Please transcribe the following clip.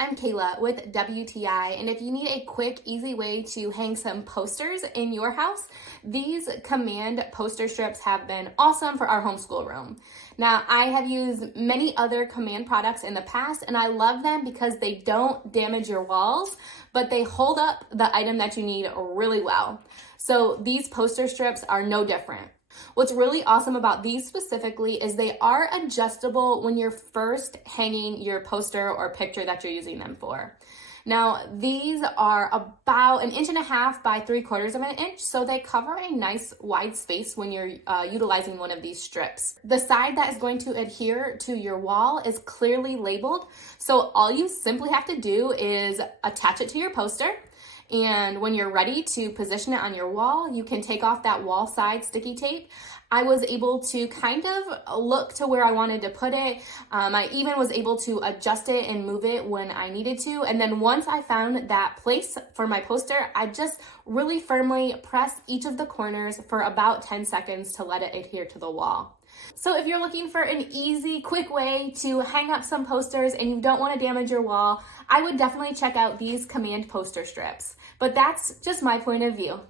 I'm Kayla with WTI, and if you need a quick, easy way to hang some posters in your house, these Command poster strips have been awesome for our homeschool room. Now, I have used many other Command products in the past, and I love them because they don't damage your walls, but they hold up the item that you need really well. So these poster strips are no different. What's really awesome about these specifically is they are adjustable when you're first hanging your poster or picture that you're using them for. Now, these are about 1.5 inches by 3/4 inch, so they cover a nice wide space when you're utilizing one of these strips. The side that is going to adhere to your wall is clearly labeled, so all you simply have to do is attach it to your poster. And when you're ready to position it on your wall, you can take off that wall side sticky tape. I was able to kind of look to where I wanted to put it. I even was able to adjust it and move it when I needed to. And then once I found that place for my poster, I just really firmly press each of the corners for about 10 seconds to let it adhere to the wall. So if you're looking for an easy, quick way to hang up some posters and you don't want to damage your wall, I would definitely check out these Command poster strips. But that's just my point of view.